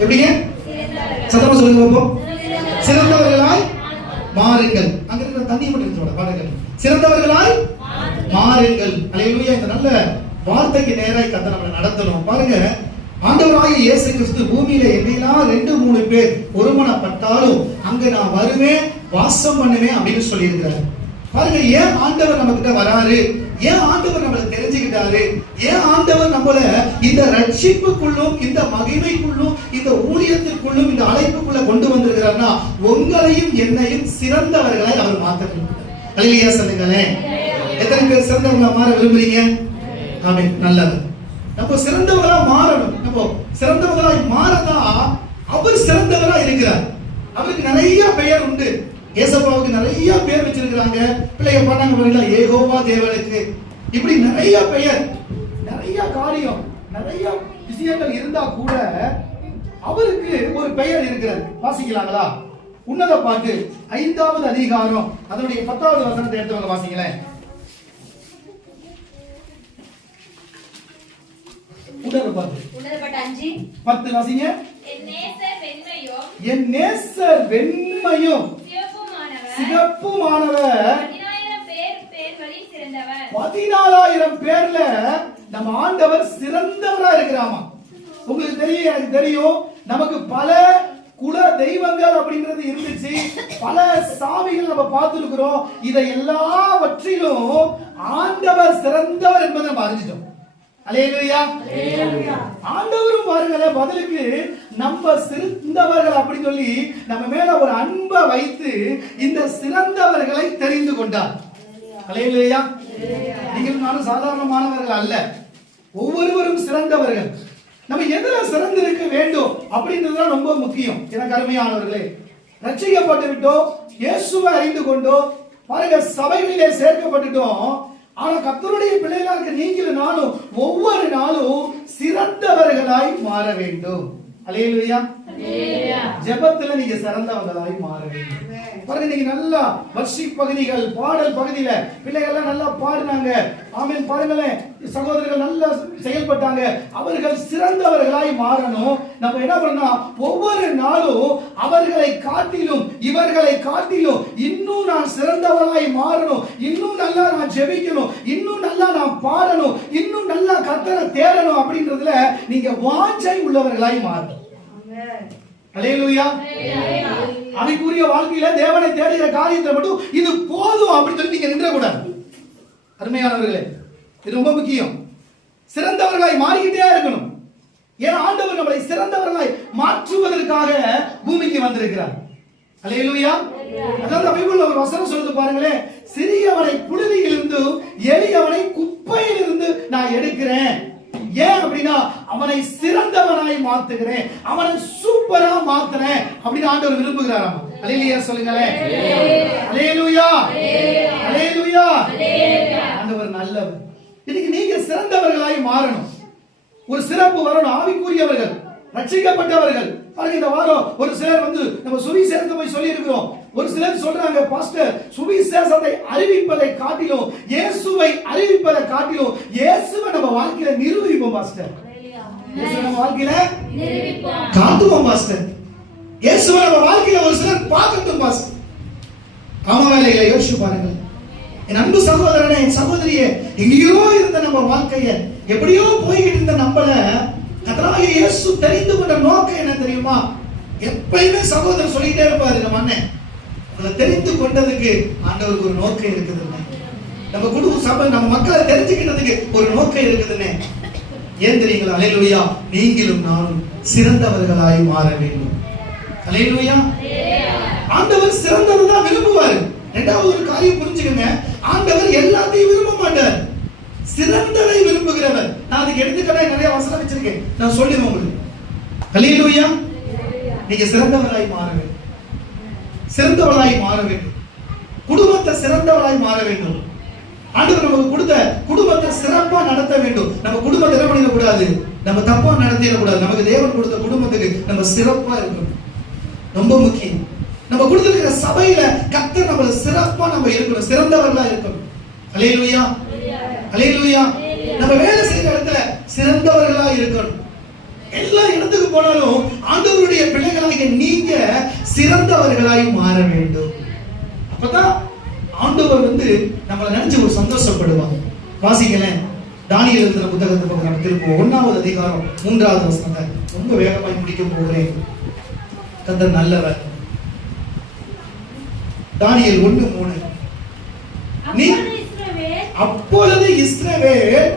எப்படிங்க? சத்தமா சொல்லுங்க பாப்போம். சிறந்தவர்களாய் மாறுங்கள். அங்க இருக்கிற தண்ணி மட்டும் எடுத்து பாருங்கள். சிறந்தவர்களாய் மாறுங்கள். அலையிலுயா இந்த நல்ல வார்த்தைக்கு நேராய் கத்த நம்மளை நடத்தணும். பாருங்க. ஆண்டவராகிய இயேசு கிறிஸ்து பூமியில என்னையெல்லாம் ரெண்டு மூணு பேர் ஒருமனப்பட்டாலும் அங்க நான் வருவேன் வாசம் பண்ணுவேன் அப்படின்னு சொல்லியிருக்கிறார். பாருங்க ஏன் ஆண்டவர் நம்ம கிட்ட வராரு? ஏன் இருக்கிறாரு ஏன் ஆண்டவர் நம்மள இந்த ரட்சிப்புக்குள்ளும் இந்த மகிமைக்குள்ளும் இந்த ஊழியத்திற்குள்ளும் இந்த அழைப்புக்குள்ள கொண்டு வந்திருக்கிறார்னா உங்களையும் என்னையும் சிறந்தவர்களாய் அவர் மாத்த விரும்புகிறார். சொல்லுங்களேன். எத்தனை பேர் சிறந்தவங்களா மாற விரும்புறீங்க? ஆமென். நல்லது. நம்ம சிறந்தவர்களா மாறணும். நம்ம சிறந்தவர்களாய் மாறதா அவர் சிறந்தவரா இருக்கிறார். அவருக்கு நிறைய பெயர் உண்டு. ஏசப்பாவுக்கு நிறைய பேர் வச்சிருக்கிறாங்க. பிள்ளைங்க பண்ணாங்க பாருங்களா ஏகோவா தேவனுக்கு. இப்படி நிறைய பெயர் நிறைய காரியம் நிறைய விஷயங்கள் இருந்தா கூட அவருக்கு ஒரு பெயர் இருக்கிறது. வாசிக்கலாங்களா? உன்னத பாட்டு ஐந்தாவது அதிகாரம். அதனுடைய பத்தாவது வசனத்தை எடுத்தவங்க வாசிங்களேன். உன்னத பாட்டு. பத்து வாசிங்க. என் நேசர் வெண்மையும் என் பதினாலாயிரம் பேர்ல நம்ம ஆண்டவர் சிறந்தவரா இருக்கிறாமா? உங்களுக்கு தெரியும் எனக்கு தெரியும். நமக்கு பல குல தெய்வங்கள் அப்படின்றது இருந்துச்சு. பல சாமிகள் நம்ம பார்த்திருக்கிறோம். இதை எல்லாவற்றிலும் ஆண்டவர் சிறந்தவர் என்பதை நம்ம அறிஞ்சிட்டோம். அலேலுயா ஆண்டவரும் பாருங்களேன் பதிலுக்கு நம்ம சிறந்தவர்கள் அப்படி சொல்லி நம்ம மேல ஒரு அன்பை வைத்து இந்த சிறந்தவர்களை தெரிந்து கொண்டார். அலையிலையா நீங்கள் நானும் சாதாரணமானவர்கள் அல்ல. ஒவ்வொருவரும் சிறந்தவர்கள். நம்ம எதுல சிறந்திருக்க வேண்டும் அப்படின்றது ரொம்ப முக்கியம். எனக்கு அருமையானவர்களே ரட்சிக்கப்பட்டு விட்டோம் இயேசுவை அறிந்து கொண்டோம் பாருங்க சபைகளிலே சேர்க்கப்பட்டுட்டோம். ஆனா கர்த்தருடைய பிள்ளைகளாக இருக்க நீங்களும் நானும் ஒவ்வொரு நாளும் சிறந்தவர்களாய் மாற வேண்டும். அலையிலுயா ஜெபத்துல நீங்க சிறந்தவர்களாய் மாற வேண்டும். பாருங்க நீங்க நல்லா வர்ஷி பகுதிகள் பாடல் பகுதியில பிள்ளைகள்லாம் நல்லா பாடினாங்க. ஆமீன். பாருங்களேன் சகோதரர்கள் நல்லா செயல்பட்டாங்க. அவர்கள் சிறந்தவர்களாய் மாறணும். நம்ம என்ன பண்ணணும் ஒவ்வொரு நாளும் அவர்களை காட்டிலும் இவர்களை காட்டிலும் இன்னும் நான் சிறந்தவராய் மாறணும். இன்னும் நல்லா நான் ஜெபிக்கணும். இன்னும் நல்லா நான் பாடணும். இன்னும் நல்லா கத்தரை தேடணும் அப்படின்றதுல நீங்க வாஞ்சை உள்ளவர்களாய் மாறணும். அலையலூயா அவைக்குரிய வாழ்க்கையில தேவனை தேடுகிற காரியத்தை மட்டும் இது போதும் அப்படின்னு சொல்லி நீங்க நின்ற கூடாது அருமையானவர்களே இது ரொம்ப முக்கியம். சிறந்தவர்களாய் மாறிக்கிட்டே இருக்கணும். ஏன் ஆண்டவர் நம்மளை சிறந்தவர்களாய் மாற்றுவதற்காக பூமிக்கு வந்திருக்கிறார். அலையலூயா அதாவது பைபிள்ல ஒரு வசனம் சொல்லுது பாருங்களேன் சிறியவனை புழுதியிலிருந்து எளியவனை குப்பையிலிருந்து நான் எடுக்கிறேன். ஏன் அப்படின்னா அவனை சிறந்தவனாய் மாத்துகிறேன் அவனை சூப்பரா மாத்துறேன் அப்படின்னு ஆண்டவர் விரும்புகிறாராம் அலையிலியா சொல்லுங்களேன். அலையலூயா அலையலூயா ஆண்டவர் நல்லவர். இன்னைக்கு நீங்க சிறந்தவர்களாய் மாறணும். ஒரு சிறப்பு வரணும். ஆவிக்குரியவர்கள் ரட்சிக்கப்பட்டவர்கள் பாருங்க இந்த வாரம் ஒரு சிலர் வந்து நம்ம சுவிசேஷத்தை போய் சொல்லி இருக்கிறோம் ஒரு சிலர் சொல்றாங்க பாஸ்டர் சுவிசேஷத்தை அறிவிப்பதை காட்டிலும் இயேசுவை அறிவிப்பதை காட்டிலும் இயேசுவை நம்ம வாழ்க்கையில நிரூபிப்போம் பாஸ்டர். நம்ம வாழ்க்கையில காட்டுவோம் பாஸ்டர். இயேசுவை நம்ம வாழ்க்கையில ஒரு சிலர் பார்க்கட்டும் பாஸ்டர். ஆமா வேலையில யோசிச்சு பாருங்க என் அன்பு சகோதரனே என் சகோதரியே எங்கேயோ இருந்த நம்ம வாழ்க்கைய எப்படியோ போய்கிட்டு இருந்த நம்மள அதனால இயேசு தெரிந்து கொண்ட நோக்கம் என்ன தெரியுமா? எப்பயுமே சகோதரர் சொல்லிட்டே இருப்பாரு நம்ம அண்ணன் உங்களை தெரிந்து கொண்டதுக்கு ஆண்டவருக்கு ஒரு நோக்கம் இருக்குதுன்னு நம்ம குடும்ப சபை நம்ம மக்களை தெரிஞ்சுக்கிட்டதுக்கு ஒரு நோக்கம் இருக்குதுன்னு ஏன் தெரியுங்களா? அலையிலுயா நீங்களும் நானும் சிறந்தவர்களாய் மாற வேண்டும். அலையிலுயா ஆண்டவர் சிறந்தவர் தான் விரும்புவாரு. ரெண்டாவது ஒரு காரியம் புரிஞ்சுக்கங்க. ஆண்டவர் எல்லாத்தையும் விரும்ப மாட்டார். சிறந்ததை விரும்புகிறவர். நான் அதுக்கு எடுத்துக்கலாம் நிறைய வசனம் வச்சிருக்கேன். நான் சொல்லிடுவேன் உங்களுக்கு. கலியலூயா நீங்க சிறந்தவராய் மாற வேண்டும். சிறந்தவராய் மாற வேண்டும். குடும்பத்தை சிறந்தவராய் மாற வேண்டும். ஆண்டவர் நமக்கு கொடுத்த குடும்பத்தை சிறப்பா நடத்த வேண்டும். நம்ம குடும்பத்தை என்ன பண்ணிட கூடாது நம்ம தப்பா நடத்திட கூடாது நமக்கு தேவன் கொடுத்த குடும்பத்துக்கு நம்ம சிறப்பா இருக்கணும். ரொம்ப முக்கியம். நம்ம கொடுத்திருக்கிற சபையில கத்த நம்ம சிறப்பா நம்ம இருக்கணும். சிறந்தவர்களா இருக்கணும். அலையலுயா அலையலுயா நம்ம வேலை செய்யற இடத்துல சிறந்தவர்களா இருக்கணும். எல்லா இடத்துக்கு போனாலும் ஆண்டவருடைய பிள்ளைகளாக நீங்க சிறந்தவர்களாய் மாற வேண்டும். அப்பதான் ஆண்டவர் வந்து நம்மளை நினைச்சு ஒரு சந்தோஷப்படுவாங்க வாசிங்களேன். தானியல் இருக்கிற புத்தகத்தை பக்கம் நம்ம திருப்போம் ஒன்னாவது அதிகாரம் மூன்றாவது வசனத்தை ரொம்ப வேகமாய் முடிக்க போகிறேன். தந்த நல்லவர். தானியல் ஒன்று மூணு. நீ- அப்பொழுது இஸ்ரவேல்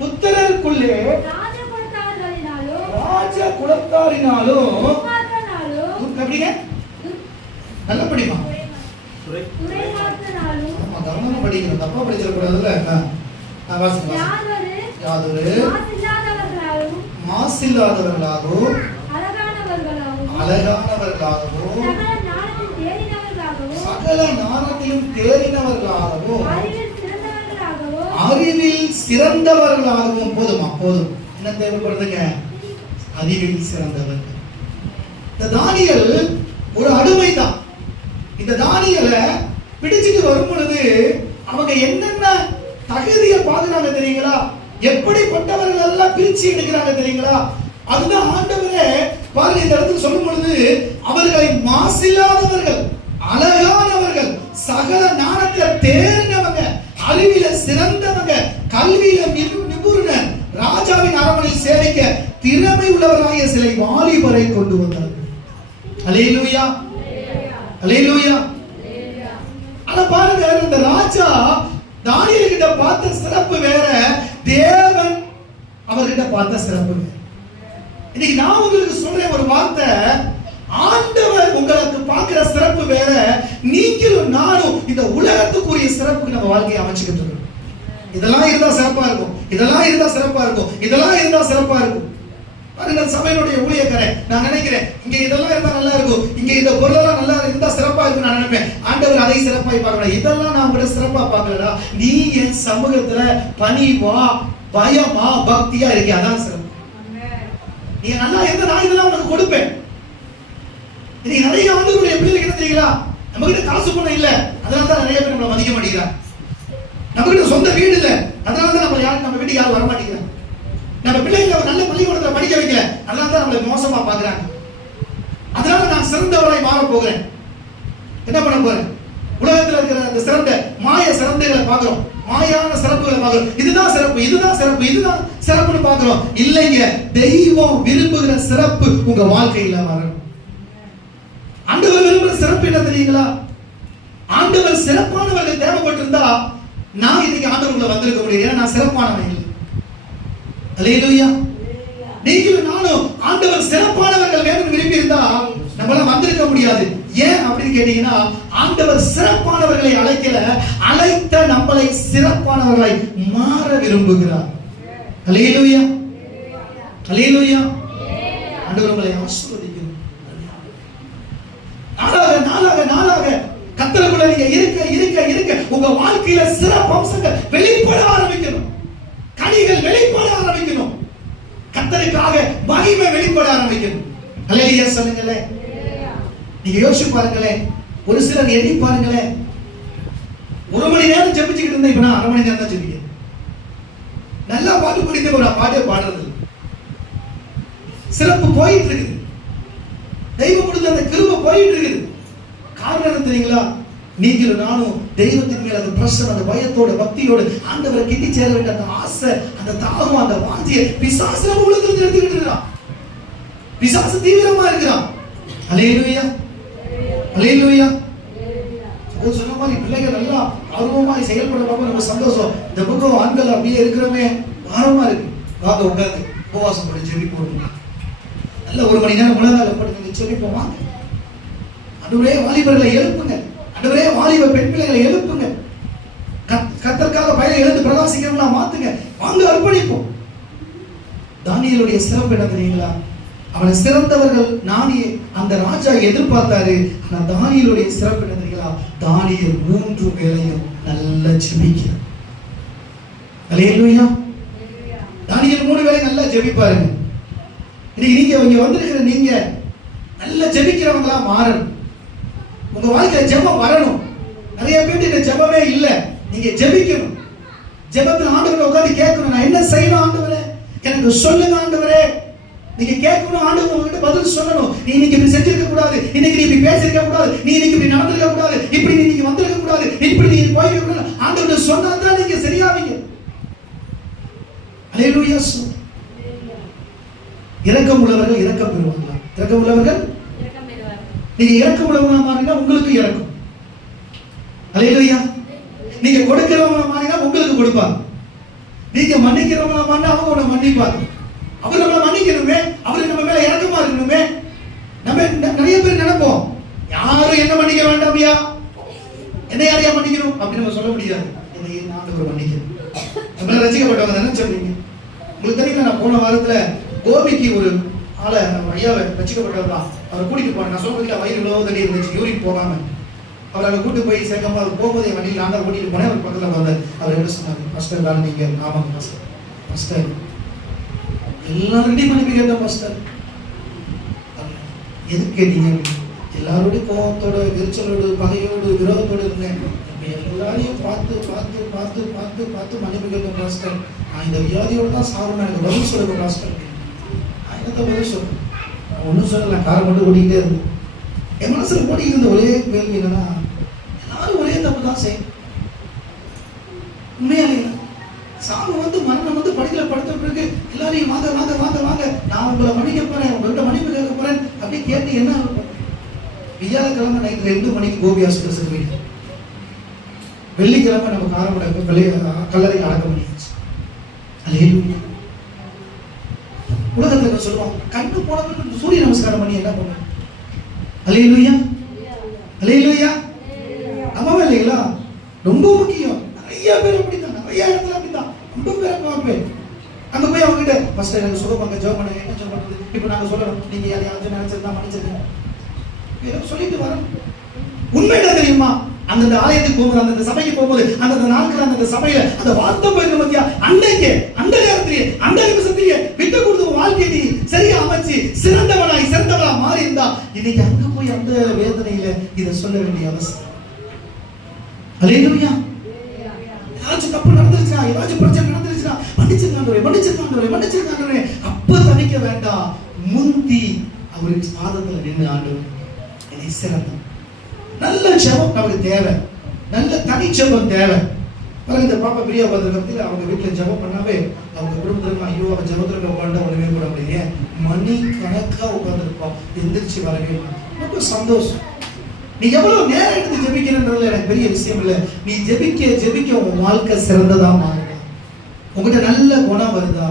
புத்திரருக்குள்ளே ராஜ குலத்தாரினாலும் எப்படிங்க? நல்ல படிமா ஆமா, கவனமா படிக்கணும். தப்பா படிச்சிடக்கூடாதுல்ல? வாசிங்க, வாசிங்க. யாதொரு மாசில்லாதவர்களாலும் மாசில்லாதவர்களாகவும் அழகானவர்களாகவும் சகல ஞானத்திலும் தேறினவர்களாகவும் அறிவில் சிறந்தவர்களாகவும் போதும். அப்போதும் என்ன தேவைப்படுதுங்க? அறிவில் சிறந்தவர்கள் இந்த தானியல் ஒரு அடிமை தான் இந்த தானியலை பிடிச்சிட்டு வரும் பொழுது அவங்க என்னென்ன தகுதியை பாக்குறாங்க தெரியுங்களா? எப்படிப்பட்டவர்கள் எல்லாம் பிரிச்சு எடுக்கிறாங்க தெரியுங்களா? அதுதான் ஆண்டவரே பாருங்க இந்த இடத்துல சொல்லும் பொழுது அவர்களை மாசில்லாதவர்கள் அழகானவர்கள் சகல ஞானத்துல தேறினவங்க அறிவில சிறந்தவங்க கல்வியில நிபுணர் ராஜாவின் அரண்மனையில் சேவைக்க திறமை உள்ளவராகிய சிலை வாலிபரை கொண்டு வந்தார் அலேலூயா அலேலூயா ஆனா பாருங்க இந்த ராஜா தானியல் கிட்ட பார்த்த சிறப்பு வேற தேவன் அவர்கிட்ட பார்த்த சிறப்பு வேற. இன்னைக்கு நான் உங்களுக்கு சொல்றேன் ஒரு வார்த்தை. ஆண்டவர் உங்களுக்கு பார்க்கிற சிறப்பு வேற. நீங்களும் நானும் இந்த உலகத்துக்குரிய சிறப்புக்கு நம்ம வாழ்க்கையை அமைச்சுக்கிட்டு இருக்கோம். இதெல்லாம் இருந்தா சிறப்பா இருக்கும். இதெல்லாம் இருந்தா சிறப்பா இருக்கும். இதெல்லாம் இருந்தா சிறப்பா இருக்கும். பாருங்க சபையினுடைய ஊழியக்காரன் நான் நினைக்கிறேன் இங்க இதெல்லாம் இருந்தா நல்லா இருக்கும். இங்க இந்த பொருளெல்லாம் நல்லா இருந்தா சிறப்பா இருக்கும் நான் நினைப்பேன். ஆண்டவர் அதை சிறப்பாய் பார்க்கணும். இதெல்லாம் நான் கூட சிறப்பா பார்க்கலடா. நீ என் சமூகத்துல பணிவா பயமா பக்தியா இருக்கே அதான் சிறப்பு. நீ நல்லா இருந்தா நான் இதெல்லாம் உனக்கு கொடுப்பேன். இன்னைக்கு நிறைய ஆண்டுகளுடைய பிள்ளைகளுக்கு என்ன தெரியுங்களா? நம்ம கிட்ட காசு பணம் இல்ல. அதனால தான் நிறைய பேர் நம்மளை மதிக்க மாட்டேங்கிறாங்க. நம்ம கிட்ட சொந்த வீடு இல்ல. அதனால தான் நம்ம யாரும் நம்ம வீட்டுக்கு யாரும் வர மாட்டேங்கிறாங்க. நம்ம பிள்ளைங்களை ஒரு நல்ல பள்ளிக்கூடத்தில் படிக்க வைக்கல. அதனால தான் நம்மளை மோசமா பாக்குறாங்க அதனால நான் சிறந்தவராய் மாற போகிறேன். என்ன பண்ண போறேன்? உலகத்துல இருக்கிற அந்த சிறந்த மாய சிறந்தங்களை பார்க்கிறோம். மாயான சிறப்புகளை பார்க்கிறோம். இதுதான் சிறப்பு இதுதான் சிறப்பு இதுதான் சிறப்புன்னு பார்க்கிறோம். இல்லைங்க தெய்வம் விரும்புகிற சிறப்பு உங்க வாழ்க்கையில வரணும் சிறப்பு என்ன தெரியுங்களா? ஆண்டவர் சிறப்பானவர்கள் தேவைப்பட்டிருந்தா நான் இன்னைக்கு ஆண்டவர்களை வந்திருக்க முடியும். ஏன்னா நான் சிறப்பானவன் இல்லை. அல்லேலூயா. நீங்களும் நானும் ஆண்டவர் சிறப்பானவர்கள் வேணும் விரும்பி இருந்தா நம்மளால வந்திருக்க முடியாது. ஏன் அப்படின்னு கேட்டீங்கன்னா ஆண்டவர் சிறப்பானவர்களை அழைக்கல. அழைத்த நம்மளை சிறப்பானவர்களை மாற விரும்புகிறார். அல்லேலூயா. அல்லேலூயா. ஆண்டவர் உங்களை ஆசிர்வதி நாளாக நாளாக கத்தலுக்குள்ள நீங்க இருக்க இருக்க இருக்க. உங்க வாழ்க்கையில சிறப்பு அம்சங்கள் வெளிப்பட ஆரம்பிக்கணும். கனிகள் வெளிப்பட ஆரம்பிக்கணும். கத்தலுக்காக மகிமை வெளிப்பட ஆரம்பிக்கணும். அல்லையா சொல்லுங்களேன். நீங்க யோசிச்சு பாருங்களேன். ஒரு சிலர் எண்ணி பாருங்களேன். ஒரு மணி நேரம் ஜெபிச்சுக்கிட்டு இருந்தேன் இப்ப நான் அரை மணி நேரம் தான் ஜெபிக்கிறேன். நல்லா பாட்டு படித்து நான் பாட்டே பாடுறது சிறப்பு போயிட்டு இருக்குது. தெய்வம் கொடுத்த அந்த கிருப போயிட்டு இருக்குது. காரணம் என்ன தெரியுங்களா? நீங்களும் நானும் தெய்வத்தின் மேல அந்த பிரசன் அந்த பயத்தோட பக்தியோட ஆண்டவரை கிட்டி சேர வேண்டிய அந்த ஆசை அந்த தாகம் அந்த வாஞ்சியை பிசாசு நம்ம உலகத்துல நிறுத்திக்கிட்டு இருக்கிறான் பிசாசு தீவிரமா இருக்கிறான். அலேலுயா அலேலுயா அது சொன்ன மாதிரி பிள்ளைகள் நல்லா ஆர்வமாய் செயல்பட பார்க்க நம்ம சந்தோஷம். இந்த புக்கம் ஆண்கள் அப்படியே இருக்கிறோமே. ஆர்வமா இருக்கு. வாங்க உட்காந்து உபவாசம் பண்ணி ஜெபி போடுங்க நல்ல ஒரு மணி நேரம் முழங்கால படுத்து ஜெபிப்போம். வாங்க. அன்றுவரே வாலிபர்களை எழுப்புங்க அன்றுவரே வாலிப பெண் பிள்ளைகளை எழுப்புங்க கத்- கர்த்தருக்காக பயிரை எழுந்து பிரகாசிக்கிறவங்களா மாத்துங்க வாங்க அர்ப்பணிப்போம். தானியலுடைய சிறப்பு என்ன தெரியுங்களா? அவனை சிறந்தவர்கள் நானே அந்த ராஜா எதிர்பார்த்தாரு. ஆனா தானியலுடைய சிறப்பு என்ன தெரியுங்களா? தானியல் மூன்று வேலையும் நல்லா ஜெபிக்கிறார். அலையல்லையா தானியல் மூணு வேலை நல்லா ஜெபிப்பாருங்க. இன்னைக்கு நீங்க இங்க வந்திருக்கிற நீங்க நல்லா ஜெபிக்கிறவங்களா மாறணும். உங்க வாழ்க்கையில ஜெபம் வரணும். நிறைய பேருக்கு இந்த ஜெபமே இல்லை. நீங்க ஜெபிக்கணும். ஜெபத்தில் ஆண்டவரை உட்காந்து கேட்கணும். நான் என்ன செய்யணும் ஆண்டவரே? எனக்கு சொல்லுங்க ஆண்டவரே. நீங்க கேட்கணும் ஆண்டவர் உங்ககிட்ட பதில் சொல்லணும். நீ இன்னைக்கு இப்படி செஞ்சிருக்க கூடாது. இன்னைக்கு நீ இப்படி பேசிருக்க கூடாது. நீ இன்னைக்கு இப்படி நடந்திருக்க கூடாது. இப்படி நீ இன்னைக்கு வந்திருக்க கூடாது. இப்படி நீ போயிருக்க கூடாது. ஆண்டவர் சொன்னா தான் நீங்க சரியாவீங்க. அலையலூயா சொல் இரக்கம் உள்ளவர்கள் இரக்கம் பெறுவாங்களா இரக்கம் உள்ளவர்கள் நீங்க இரக்கம் உள்ளவங்களா மாறினா உங்களுக்கு இறக்கும். அலையிலையா நீங்க கொடுக்கிறவங்களா மாறினா உங்களுக்கு கொடுப்பாங்க. நீங்க மன்னிக்கிறவங்களா மாறினா அவங்க உன்னை மன்னிப்பாங்க. அவர் நம்மளை மன்னிக்கணுமே அவர் நம்ம மேல இறக்கமா இருக்கணுமே. நம்ம நிறைய பேர் நினைப்போம் யாரும் என்ன மன்னிக்க வேண்டாம்யா என்ன யாரையா மன்னிக்கணும்? அப்படின்னு நம்ம சொல்ல முடியாது. என்னையே நான் ஒரு மன்னிக்கிறேன். நம்மள ரசிக்கப்பட்டவங்க தானே சொல்றீங்க உங்களுக்கு தெரியல நான் போன வாரத்துல கோபிக்கு ஒரு ஆளை நம்ம ஐயாவை ரசிக்கப்பட்டவர் தான் அவரை கூட்டிட்டு போனேன் நான் சொல்றதுல வயிறு இவ்வளோ தண்ணி இருந்துச்சு. யூரின் போகாம. அவர் அங்க கூட்டு போய் சேர்க்காம அவர் போகும்போதே வண்டியில் நான் தான் போனேன் அவர் பக்கத்தில் வந்தார். அவர் என்ன சொன்னார்? ஃபர்ஸ்டர் தான் நீங்க ஆமாங்க ஃபர்ஸ்டர் ஃபர்ஸ்டர் எல்லாருடையும் மன்னிப்பு கேட்டேன் ஃபர்ஸ்டர் எதுக்கு கேட்டீங்க? எல்லாரோட கோபத்தோட எரிச்சலோடு பகையோடு விரோதத்தோடு இருந்தேன். எல்லாரையும் பார்த்து பார்த்து பார்த்து பார்த்து பார்த்து மன்னிப்பு கேட்க பாஸ்டர் நான் இந்த வியாதியோட தான் சாகணும் எனக்கு பதில் சொல்லுங்க பாஸ்டர் அடுத்த வருஷம் நான் ஒன்றும் காரை மட்டும் ஓடிக்கிட்டே இருந்தேன். என் மனசுல ஓடிக்கிட்டு இருந்த ஒரே கேள்வி என்னன்னா எல்லாரும் ஒரே தப்பு தான் செய்யும். உண்மையா இல்லையா? சாமி வந்து மரணம் வந்து படிக்கல படுத்த பிறகு எல்லாரையும் வாங்க வாங்க வாங்க வாங்க. நான் உங்களை மன்னிக்க போறேன் உங்கள்கிட்ட மன்னிப்பு கேட்க போறேன் அப்படி கேட்டு என்ன ஆகும்? வியாழக்கிழமை நைட் ரெண்டு மணிக்கு கோபி ஆஸ்பத்திரி வெள்ளிக்கிழமை நம்ம காரமடை கல்லறை அடக்க முடியாச்சு அது சொல்லுவான் சொல்லுவோம் கண்ணு போனவங்க சூரிய நமஸ்காரம் பண்ணி என்ன பண்ணும் அல்லேலூயா. அல்லேலூயா. ஆமாவா இல்லைங்களா? ரொம்ப முக்கியம். நிறைய பேர் அப்படித்தான். நிறைய இடத்துல அப்படித்தான். ரொம்ப பேரை பார்ப்பேன் அங்க போய் அவங்க கிட்ட ஃபர்ஸ்ட் எனக்கு சொல்லுவாங்க ஜோ பண்ணுங்க. என்ன ஜோ பண்ணுறது இப்போ நாங்க சொல்லணும். நீங்க யாரையாச்சும் நினைச்சிருந்தா மன்னிச்சிருங்க. சொல்லிட்டு வரோம் உண்மை என்ன தெரியுமா? அந்தந்த ஆலயத்துக்கு போகும்போது அந்தந்த சபைக்கு போகும்போது அந்தந்த நாட்கள் அந்தந்த சபையில அந்த வார்த்தை போய் மத்தியா அன்றைக்கு அந்த நேரத்திலேயே அந்த நிமிஷத்திலேயே விட்டு கொடுத்து உன் வாழ்க்கையை நீ சரியா அமைச்சு சிறந்தவனாய் சிறந்தவனா மாறி இருந்தா இன்னைக்கு அங்க போய் அந்த வேதனையில இதை சொல்ல வேண்டிய அவசியம். அல்லேலூயா ஏதாச்சும் தப்பு நடந்துருச்சா ஏதாச்சும் பிரச்சனை நடந்துருச்சா மன்னிச்சிருக்காங்க மன்னிச்சிருக்காங்க மன்னிச்சிருக்காங்க அப்ப தவிக்க வேண்டாம். முந்தி அவரின் பாதத்துல நின்று ஆண்டவர் என்னை சிறந்த நல்ல ஜெபம் நமக்கு தேவை. நல்ல தனி ஜெபம் தேவை. பாருங்க இந்த பாப்பா பிரியா பத்திரத்தில் அவங்க வீட்டில் ஜெபம் பண்ணாவே அவங்க குடும்பத்துல ஐயோ அவன் ஜெபத்துல உட்காந்து ஒன்றுமே கூட முடியல மணி கணக்காக உட்காந்துருப்பான் எந்திரிச்சு வரவே ரொம்ப சந்தோஷம். நீ எவ்வளவு நேரம் எடுத்து ஜெபிக்கிறன்றதுல எனக்கு பெரிய விஷயம் இல்லை. நீ ஜெபிக்க ஜெபிக்க உன் வாழ்க்கை சிறந்ததா மாறுதா? உங்ககிட்ட நல்ல குணம் வருதா?